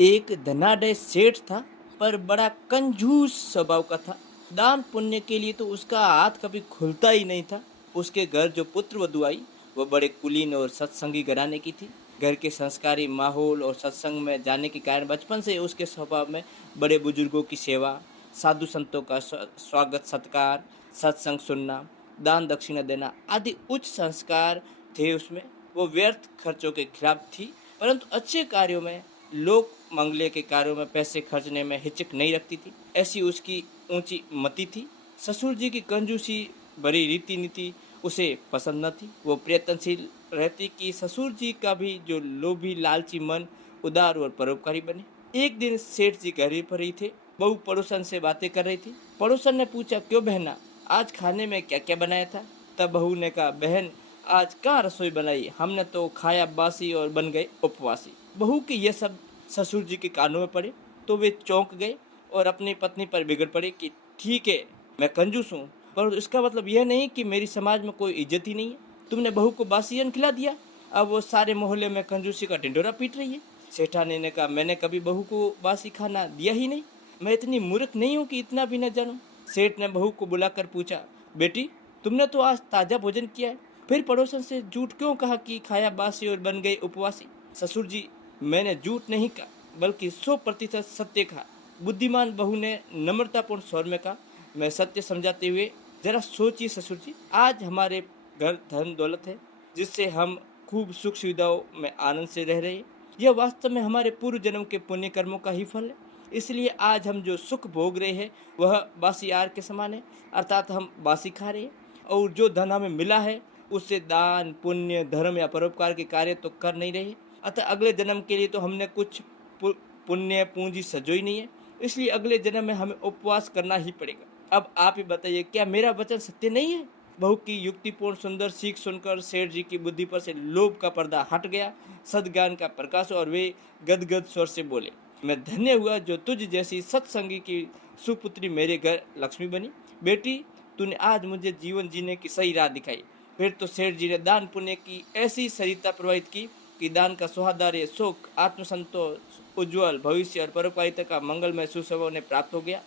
एक धनाढ्य सेठ था, पर बड़ा कंजूस स्वभाव का था। दान पुण्य के लिए तो उसका हाथ कभी खुलता ही नहीं था। उसके घर जो पुत्र वधु आई, वह बड़े कुलीन और सत्संगी घराने की थी। घर के संस्कारी माहौल और सत्संग में जाने के कारण बचपन से उसके स्वभाव में बड़े बुजुर्गों की सेवा, साधु संतों का स्वागत सत्कार, सत्संग सुनना, दान दक्षिणा देना आदि उच्च संस्कार थे उसमें। वो व्यर्थ खर्चों के खिलाफ थी, परंतु अच्छे कार्यों में, लोक मंगले के कार्यों में पैसे खर्चने में हिचक नहीं रखती थी। ऐसी उसकी ऊंची मति थी। ससुर जी की कंजूसी भरी रीति नीति उसे पसंद न थी। वो प्रयत्नशील रहती कि ससुर जी का भी जो लोभी लालची मन उदार और परोपकारी बने। एक दिन सेठ जी घर पर ही थे। बहू पड़ोसन से बातें कर रही थी। पड़ोसन ने पूछा, क्यों बहना, आज खाने में क्या क्या बनाया था? तब बहू ने कहा, बहन आज कहाँ रसोई बनाई, हमने तो खाया बासी और बन गए उपवासी। बहू के यह सब ससुर जी के कानों में पड़े तो वे चौंक गए और अपनी पत्नी पर बिगड़ पड़े कि ठीक है, मैं कंजूस हूँ, पर इसका मतलब यह नहीं कि मेरी समाज में कोई इज्जत ही नहीं है। तुमने बहू को बासी अन्न खिला दिया, अब वो सारे मोहल्ले में कंजूसी का ढिंढोरा पीट रही है। सेठानी ने कहा, मैंने कभी बहू को बासी खाना दिया ही नहीं। मैं इतनी मूर्ख नहीं हूँ कि इतना भी न जानूं। सेठ ने बहू को बुलाकर पूछा, बेटी तुमने तो आज ताजा भोजन किया है, फिर पड़ोसन से झूठ क्यों कहा कि खाया बासी और बन गए उपवासी? ससुर जी, मैंने झूठ नहीं कहा, बल्कि 100% सत्य कहा। बुद्धिमान बहू ने नम्रतापूर्ण स्वर में कहा, मैं सत्य समझाते हुए, जरा सोचिए ससुर जी, आज हमारे घर धन दौलत है, जिससे हम खूब सुख सुविधाओं में आनंद से रह रहे हैं। यह वास्तव में हमारे पूर्व जन्म के पुण्य कर्मों का ही फल है। इसलिए आज हम जो सुख भोग रहे हैं वह बासी आहार के समान है, अर्थात हम बासी खा रहे हैं। और जो धन हमें मिला है उससे दान पुण्य धर्म या परोपकार के कार्य तो कर नहीं रहे। अतः अगले जन्म के लिए तो हमने कुछ पुण्य पूंजी सजोई नहीं है, इसलिए अगले जन्म में हमें उपवास करना ही पड़ेगा। अब आप ही बताइए, क्या मेरा वचन सत्य नहीं है? बहू की युक्तिपूर्ण सुंदर सीख सुनकर सेठ जी की बुद्धि पर से लोभ का पर्दा हट गया, सद्ज्ञान का प्रकाश, और वे गदगद स्वर से बोले, मैं धन्य हुआ जो तुझ जैसी सत्संगी की सुपुत्री मेरे घर लक्ष्मी बनी। बेटी तूने आज मुझे जीवन जीने की सही राह दिखाई। फिर तो सेठ जी ने दान पुण्य की ऐसी सरिता प्रवाहित की कि दान का सुहादार्य सुख, आत्मसंतोष, उज्जवल भविष्य और परोपकारिता का मंगलमय सुस्वभाव ने प्राप्त हो गया।